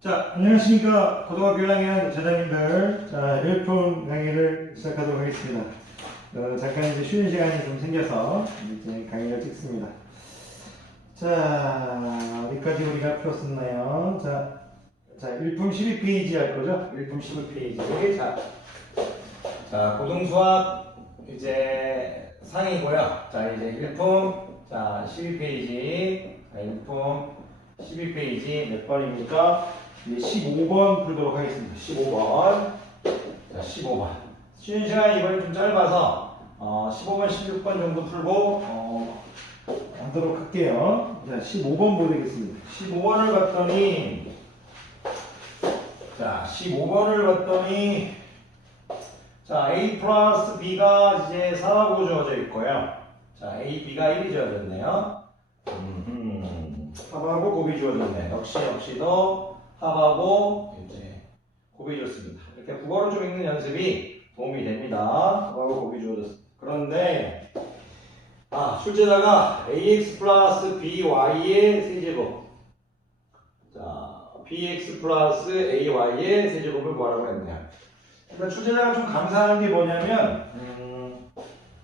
자, 안녕하십니까. 고등학교 1학년 자녀님들. 자, 일품 강의를 시작하도록 하겠습니다. 잠깐 이제 쉬는 시간이 좀 생겨서 이제 강의를 찍습니다. 자, 어디까지 우리가 풀었었나요? 자, 일품 12페이지 할 거죠? 일품 12페이지. 자, 고등수학 이제 상이고요. 자, 이제 일품, 자, 12페이지. 자, 일품 12페이지 몇 번입니까? 이제 15번 풀도록 하겠습니다. 15번. 자, 15번. 쉬는 시간이 이번에 좀 짧아서 15번, 16번 정도 풀고 하도록 할게요. 자, 15번 보겠습니다. 15번을 봤더니 자, 15번을 봤더니 자, A 플러스 B가 이제 4하고 주어져 있고요. 자, A, B가 1이 주어졌네요. 합하고 곱이 주어졌네. 역시도 합하고 이제 곱이 주었습니다. 이렇게 국어를 좀 읽는 연습이 도움이 됩니다. 합하고 곱이 주어졌습니다. 그런데 출제자가 ax 플러스 by의 세제곱, 자, bx 플러스 ay의 세제곱을 구하라고 했네요. 그러니까 출제자가 좀 감사한 게 뭐냐면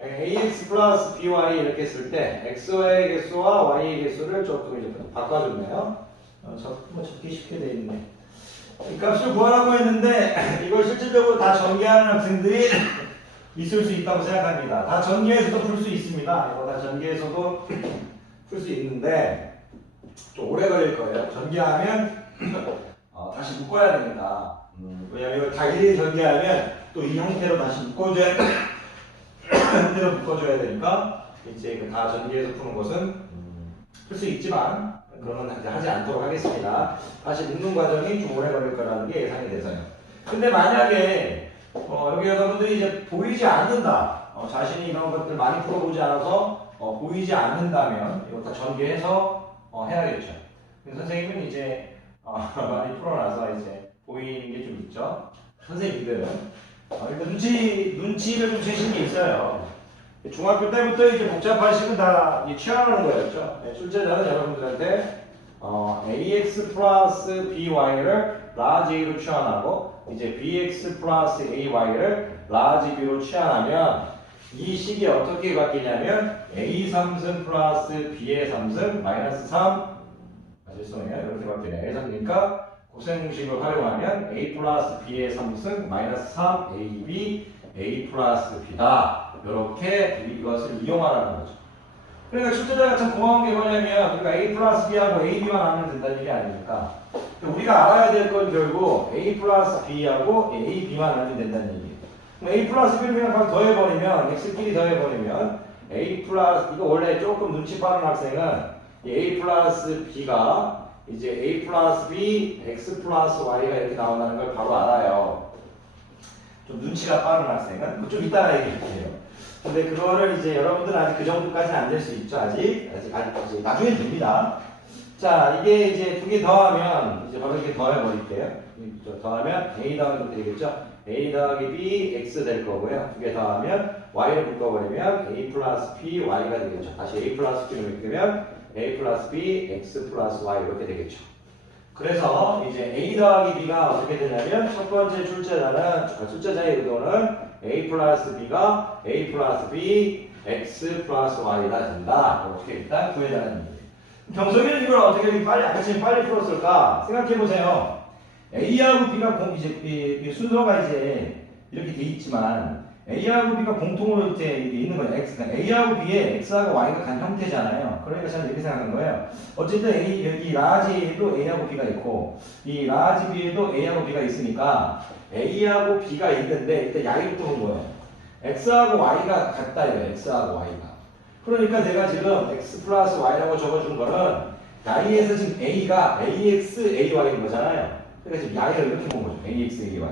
ax 플러스 by 이렇게 했을 때 x의 개수와 y의 개수를 조금 이제 바꿔줬네요. 적기 쉽게 돼 있네. 이 값을 구하라고 했는데 이걸 실질적으로 다 전개하는 학생들이 있을 수 있다고 생각합니다. 다 전개해서도 풀 수 있습니다. 이거 다 전개해서도 풀 수 있는데 좀 오래 걸릴 거예요. 전개하면 다시 묶어야 됩니다. 왜냐면 이걸 다 일일이 전개하면 또 이 형태로 다시 묶어줘야 형태로 묶어줘야 되니까 이제 다 전개해서 푸는 것은 풀 수 있지만 그런 건 하지 않도록 하겠습니다. 다시 묶는 과정이 좀 오래 걸릴 거라는 게 예상이 돼서요. 근데 만약에 여기 여러분들이 이제 보이지 않는다, 자신이 이런 것들 많이 풀어보지 않아서 보이지 않는다면 이거 다 전개해서 해야겠죠. 선생님은 이제 많이 풀어놔서 이제 보이는 게 좀 있죠. 선생님들은 일단 눈치를 좀 채시는 게 있어요. 중학교 때부터 이제 복잡한 식은 다 취하는 거였죠. 출제자는 여러분들한테 ax 플러스 by를 large a로 취한하고 이제 bx 플러스 ay를 large b로 취한하면 이 식이 어떻게 바뀌냐면 a 3승 플러스 b의 3승 마이너스 3, 죄송해요, 이렇게 바뀌네요. a 3이니까 고생식을 활용하면 a 플러스 b의 3승 마이너스 3 ab a 플러스 b다. 이렇게 이것을 이용하라는 거죠. 그러니까 출제자가 참 고마운 게 뭐냐면 우리가 a 플러스 b하고 ab만 하면 된다는 얘기 아닙니까? 우리가 알아야 될 건 결국 a 플러스 b하고 ab만 하면 된다는 얘기예요. a 플러스 b를 그냥 더해버리면 x끼리 더해버리면 a 플러스, 이거 원래 조금 눈치 빠른 학생은 a 플러스 b가 이제 a 플러스 b x 플러스 y가 이렇게 나온다는 걸 바로 알아요. 좀 눈치가 빠른 학생은 좀 이따가 얘기할게요. 근데 그거를 이제 여러분들은 아직 그 정도까지는 안 될 수 있죠. 아직 나중에 됩니다. 자, 이게 이제 두 개 더하면 이제 바로 이렇게 더해버릴게요. 더하면 a 더하기 되겠죠. a 더하기 b x 될 거고요. 두 개 더하면 y를 묶어버리면 a 플러스 p y가 되겠죠. 다시 a 플러스 p를 묶으면 a 플러스 b x 플러스 y 이렇게 되겠죠. 그래서 이제 a 더하기 b가 어떻게 되냐면 첫 번째 출제자의 의도는 a 플러스 b가 a 플러스 b x 플러스 y가 된다. 이렇게 일단 구해자는 얘기예요. 경석이는 이걸 어떻게 빨리 풀었을까 생각해보세요. a하고 b가 이제 순서가 이제 이렇게 돼 있지만 a하고 b가 공통으로 이제 있는 거예요. 그러니까 a하고 b에 x하고 y가 간 형태잖아요. 그러니까 저는 이렇게 생각한 거예요. 어쨌든 이 라지 a에도 a하고 b가 있고 이 라지 b에도 a하고 b가 있으니까 a하고 b가 있는데 일단 양이부터 본 거예요. x하고 y가 같다 이거예요. x하고 y가. 그러니까 제가 지금 x 플러스 y라고 적어준 거는 y에서 지금 a가 ax ay인 거잖아요. 그러니까 지금 양을 이렇게 본 거죠. ax ay.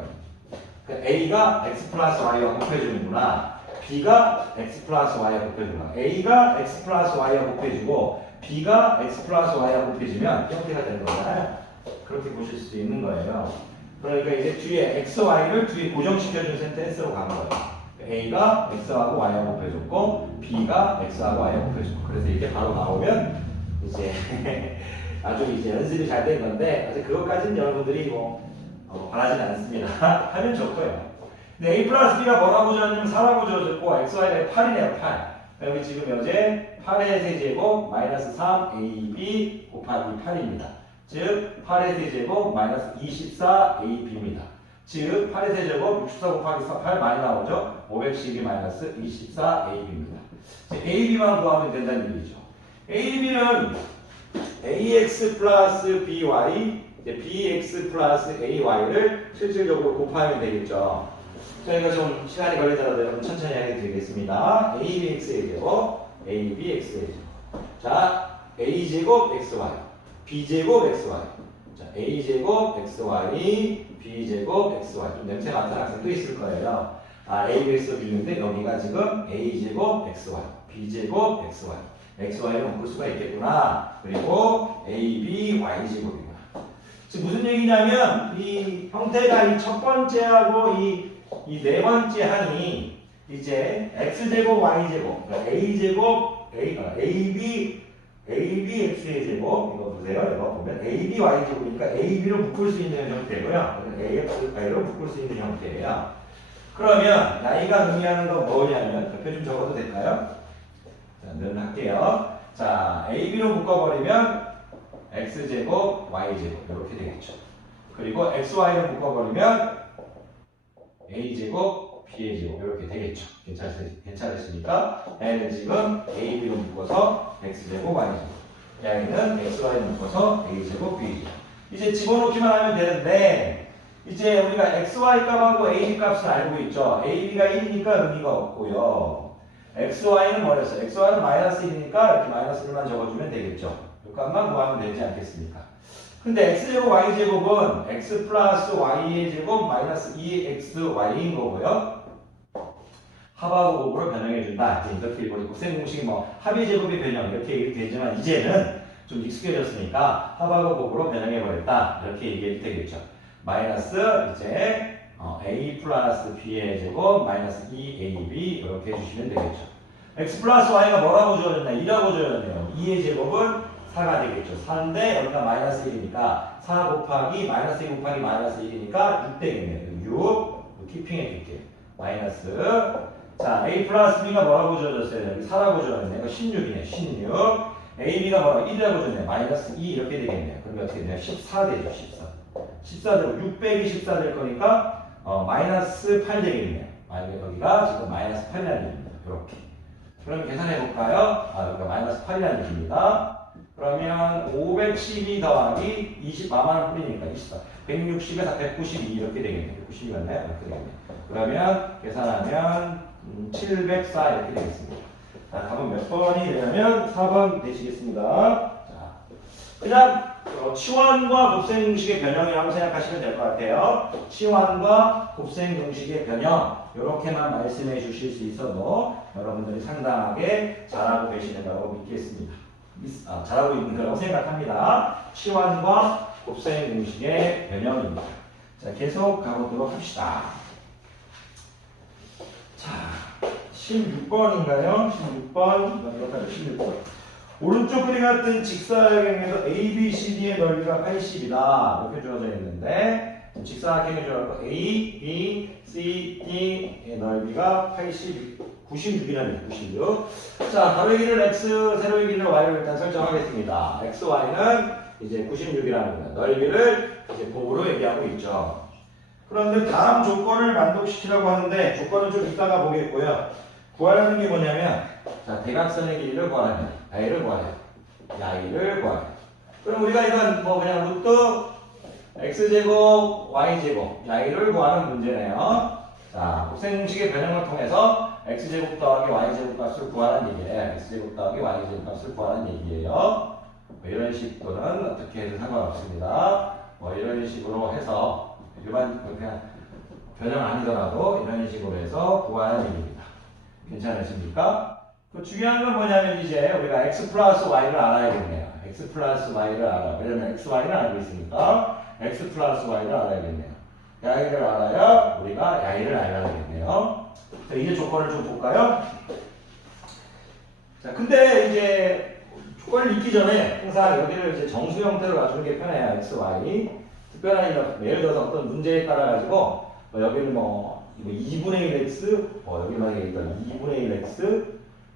a가 x 플러스 y와 곱해주는구나. b가 x 플러스 y와 곱해주구나. a가 x 플러스 y와 곱해주고 b가 x 플러스 y와 곱해주면 형태가 되는 거잖아요. 그렇게 보실 수 있는 거예요. 그러니까 이제 뒤에 x, y를 뒤에 고정시켜준 센텐스로 간 거예요. a가 x하고 y하고 곱해줬고 b가 x하고 y하고 곱해줬고 그래서 이게 바로 나오면 이제 아주 이제 연습이 잘 된 건데 아직 그것까지는 여러분들이 뭐 바라진 않습니다. 하면 좋고요. 근데 a 플러스 b가 뭐라고 주었냐면 4라고 주어졌고 xy는 8이네요. 8. 여기 지금 현재 8의 세제곱 마이너스 3ab 곱하기 8입니다. 즉 8의 세제곱 마이너스 24ab입니다. 즉 8의 세제곱 64 곱하기 8 많이 나오죠? 512 마이너스 24ab입니다. ab만 구하면 된다는 얘기죠. ab는 ax 플러스 by bx 플러스 ay를 실질적으로 곱하면 되겠죠. 저희가 좀 시간이 걸리더라도 여러분 천천히 하게 드리겠습니다. abx의 제곱, abx의 제곱. 자, a제곱 xy, b제곱 xy. 자, a제곱 xy, b제곱 xy. 좀 냄새 맡은 학생도 있을 거예요. abx로 빌리는데 여기가 지금 a제곱 xy, b제곱 xy. xy를 묶을 수가 있겠구나. 그리고 ab, y제곱이구나. 지금 무슨 얘기냐면 이 형태가 이 첫 번째하고 이 네 번째 항이 이제 x제곱 y제곱 그러니까 a제곱 ab x의 제곱 이거 보세요. 이거 보면 ab y제곱이니까 ab로 묶을 수 있는 형태고요. ax y로 묶을 수 있는 형태예요. 그러면 나이가 의미하는 건 뭐냐면 옆에 좀 적어도 될까요? 자, 는 할게요. 자, ab로 묶어버리면 x제곱 y제곱 이렇게 되겠죠. 그리고 xy로 묶어버리면 a제곱 b제곱 이렇게 되겠죠. 괜찮으십니까? 얘는 지금 ab로 묶어서 x제곱 y제곱, 얘는 xy로 묶어서 a제곱 b제곱. 이제 집어넣기만 하면 되는데 이제 우리가 xy 값하고 ab 값을 알고 있죠. ab가 1이니까 의미가 없고요. xy는 뭐였어요? xy는 마이너스 1이니까 이렇게 마이너스 1만 적어주면 되겠죠. 이 값만 구하면 되지 않겠습니까? 근데 x제곱 y제곱은 x 플러스 y의 제곱 마이너스 2xy인 거고요. 합하고 곱으로 변형해준다. 이렇게 읽어지고 곱셈 공식이 뭐 합의 제곱의 변형 이렇게 되지만 이제는 좀 익숙해졌으니까 합하고 곱으로 변형해버렸다. 이렇게 얘기해도 되겠죠. 마이너스 이제 a 플러스 b의 제곱 마이너스 2ab 이렇게 해주시면 되겠죠. x 플러스 y가 뭐라고 주어졌나? 2라고 주어졌네요. 2의 제곱은 4가 되겠죠. 4인데 여기가 마이너스 1이니까 4 곱하기 마이너스 2 곱하기 마이너스 1이니까 6 되겠네요. 6 키핑해 줄게요. 마이너스 자 a 플러스 b가 뭐라고 주어졌어요? 여기 4라고 주어졌네요. 이거 16이네. 16 ab가 뭐라고 1이라고 주어졌네요. 마이너스 2 이렇게 되겠네요. 그러면 어떻게 되나요? 14 되죠. 14 되고 6 빼기 14 될 거니까 마이너스 8 되겠네요. 만약에 여기가 지금 마이너스 8이라는 얘기입니다. 이렇게 그럼 계산해 볼까요? 여기가 마이너스 8이라는 얘기입니다. 그러면 512 더하기 20 마마를 뿌리니까 24 160에서 192 이렇게 되겠네요. 192 맞나요? 이렇게 되겠네요. 그러면 계산하면 704 이렇게 되겠습니다. 자, 답은 몇 번이 되냐면 4번 되시겠습니다. 자, 그냥 치환과 곱셈 공식의 변형이라고 생각하시면 될 것 같아요. 치환과 곱셈 공식의 변형 이렇게만 말씀해 주실 수 있어도 여러분들이 상당하게 잘하고 계시는다고 믿겠습니다. 잘하고 있는 거라고 생각합니다. 치환과 곱셈 공식의 변형입니다. 자, 계속 가보도록 합시다. 자, 16번인가요? 16번. 오른쪽 그림 같은 직사각형에서 ABCD의 넓이가 80이다. 이렇게 주어져 있는데 직사각형이 주어져 A, B, C, D의 넓이가 96이라는 96. 자, 가로의 길을 X, 세로의 길을 Y로 일단 설정하겠습니다. X, Y는 이제 96이라는 거예요. 넓이를 이제 곱으로 얘기하고 있죠. 그런데 다음 조건을 만족시키라고 하는데 조건은 좀 이따가 보겠고요. 구하라는 게 뭐냐면 자, 대각선의 길이를 구하라면 A를 구하래요. Y를 구하래요. 그럼 우리가 이건 뭐 그냥 루트 X제곱 Y제곱 Y를 구하는 문제네요. 자, 곱셈 공식의 변형을 통해서 X제곱 더하기 Y제곱 값을 구하는 얘기예요. X제곱 더하기 Y제곱 값을 구하는 얘기예요. 뭐 이런 식 또는 어떻게 해도 상관없습니다. 뭐 이런 식으로 해서 일반 그냥 변형 아니더라도 이런 식으로 해서 구하는 얘기입니다. 괜찮으십니까? 그 중요한 건 뭐냐면 이제 우리가 x 플러스 y를 알아야겠네요. x 플러스 y를 알아. 왜냐면 x, y는 알고 있으니까 x 플러스 y를 알아야겠네요. y를 알아야 우리가 y를 알아야겠네요. 자, 이제 조건을 좀 볼까요? 자, 근데 이제 그걸 읽기 전에 항상 여기를 이제 정수 형태로 가주는 게 편해요. x, y. 특별한 예를 들어서 어떤 문제에 따라 가지고 여기를 뭐 2분의 1x, 여기 만약에 일단 2분의 1x,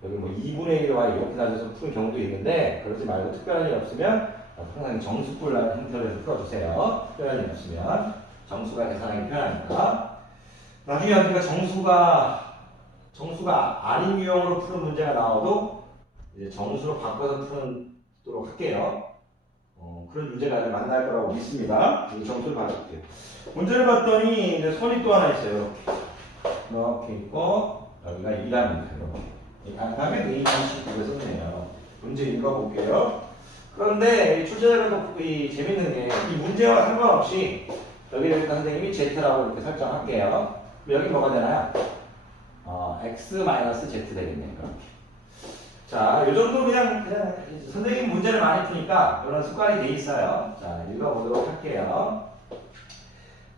여기 뭐 2분의 1y 이렇게 나눠서 푸는 경우도 있는데 그러지 말고 특별한 일 없으면 항상 정수꼴 형태로 해서 풀어주세요. 특별한 일 없으면 정수가 계산하기 편하니까. 나중에 여기가 정수가 아닌 유형으로 푸는 문제가 나와도 이제 정수로 바꿔서 푸도록 할게요. 그런 문제가 만날 거라고 믿습니다. 이 정수를 봐줄게요. 문제를 봤더니 이제 선이 또 하나 있어요. 이렇게 있고 여기가 2라는 이렇게. 다음에 A20 이거 썼네요. 문제 읽어볼게요. 그런데 출제자가 재밌는 게 이 문제와 상관없이 여기를 일단 선생님이 Z라고 이렇게 설정할게요. 여기 뭐가 되나요? X-Z 되겠네요. 이렇게. 자, 이 정도 그냥 선생님 문제를 많이 푸니까 이런 습관이 돼 있어요. 자, 읽어보도록 할게요.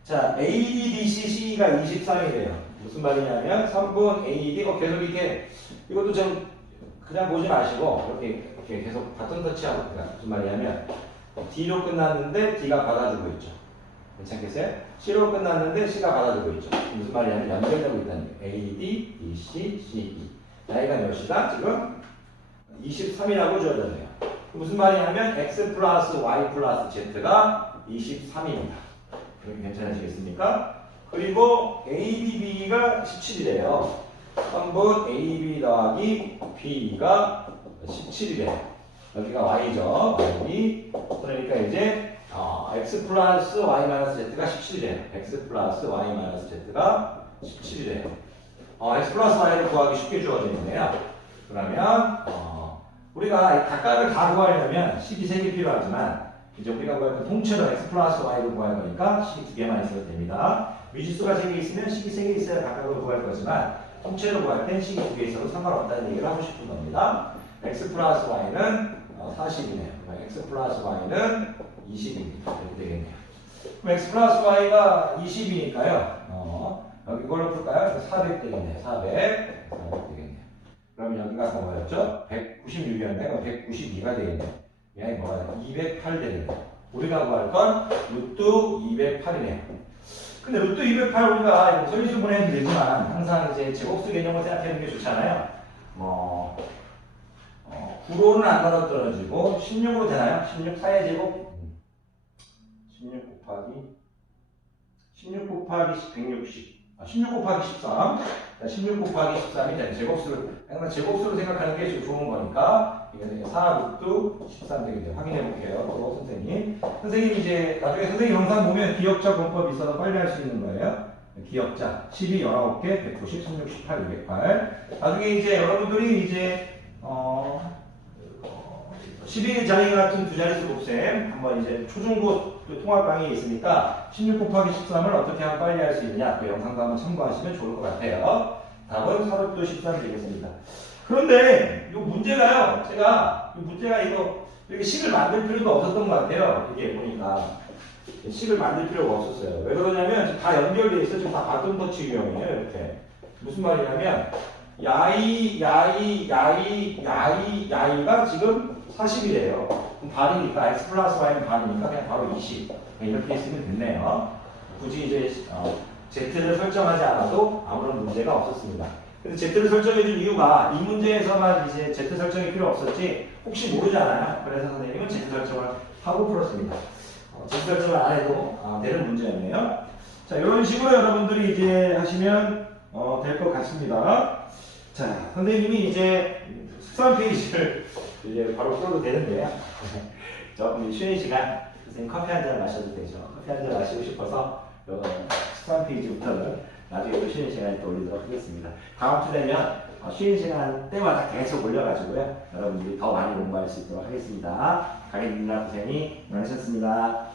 자, ADDC, CE가 23이래요. 무슨 말이냐면 3분 AD, 계속 이렇게 이것도 좀 그냥 보지 마시고 이렇게 계속 바톤 터치하고 무슨 말이냐면 D로 끝났는데 D가 받아주고 있죠. 괜찮겠어요? C로 끝났는데 C가 받아주고 있죠. 무슨 말이냐면 연결되고 있다는 거예요. AD, DC, CE. 나이가 몇이다? 지금 23이라고 주어졌네요. 무슨 말이냐면 X 플러스 Y 플러스 Z가 23입니다. 그럼 괜찮으시겠습니까? 그리고 ABB가 17이래요. 3분 AB 더하기 B가 17이래요. 여기가 Y죠. Y. 그러니까 이제 X 플러스 Y 마이너스 Z가 17이래요. X 플러스 Y 마이너스 Z가 17이래요. X 플러스 Y를 구하기 쉽게 주어져 있네요. 그러면 우리가 각각을 다 구하려면 식이 3개 필요하지만 이제 우리가 구할 때 통째로 X 플러스 Y를 구할 거니까 식이 2개만 있어도 됩니다. 미지수가 3개 있으면 식이 3개 있어야 각각을 구할 거지만 통째로 구할 땐 식이 2개 있어도 상관없다는 얘기를 하고 싶은 겁니다. X 플러스 Y는 40이네요. X 플러스 Y는 20입니다. 이렇게 되겠네요. 그럼 X 플러스 Y가 20이니까요. 여기 이걸로 풀까요? 400 되겠네요. 400 되겠네요. 그럼 여기가 뭐였죠? 196이었네. 그럼 192가 되겠네요. 얘가 뭐가 208 되겠네요. 우리가 구할 건 루트 208이네요. 근데 루트 208 우리가 소리수분해도 되지만 항상 이제 제곱수 개념을 생각하는 게 좋잖아요. 9로는 안 나눠 떨어지고 16으로 되나요? 16 4의 제곱 16 곱하기 160 16 곱하기 13 16 곱하기 13이 되는 제곱수를 항상 제곱수로 생각하는 게 좋은 거니까 이게 4 루트 13 되겠네요. 확인해 볼게요. 또 선생님 이제 나중에 선생님 영상 보면 기억자 공법이 있어서 빨리 할 수 있는 거예요. 기억자 12, 19개, 190, 16, 18, 208 나중에 이제 여러분들이 이제 12 자리 같은 두 자릿수 곱셈 한번 이제 초중고 통합 강의에 있으니까 16 곱하기 13을 어떻게 하면 빨리 할 수 있느냐 그 영상도 한번 참고하시면 좋을 것 같아요. 답은 3도 13 되겠습니다. 그런데 이 문제가요. 제가 이 문제가 이렇게 식을 만들 필요가 없었던 것 같아요. 이게 보니까 식을 만들 필요가 없었어요. 왜 그러냐면 다 연결돼 있어. 지금 다 바톤 터치 유형이에요. 이렇게 무슨 말이냐면 야이가 지금 40이래요. 그럼 반이니까 x 플러스 y는 반이니까 그냥 바로 20 이렇게 있으면 됐네요. 굳이 이제 z를 설정하지 않아도 아무런 문제가 없었습니다. 근데 z를 설정해 준 이유가 이 문제에서만 이제 z 설정이 필요 없었지 혹시 모르잖아요. 그래서 선생님은 z 설정을 하고 풀었습니다. z 설정을 안 해도 되는 문제였네요. 자, 이런 식으로 여러분들이 이제 하시면 될 것 같습니다. 자, 선생님이 이제 13페이지를 이제 바로 풀어도 되는데요. 조금 쉬는 시간, 선생님 커피 한 잔 마셔도 되죠. 커피 한 잔 마시고 싶어서 13페이지부터는 나중에 또 쉬는 시간에 또 올리도록 하겠습니다. 다음 주 되면 쉬는 시간 때마다 계속 올려가지고요. 여러분들이 더 많이 공부할 수 있도록 하겠습니다. 강의 누나 선생님이 많으셨습니다.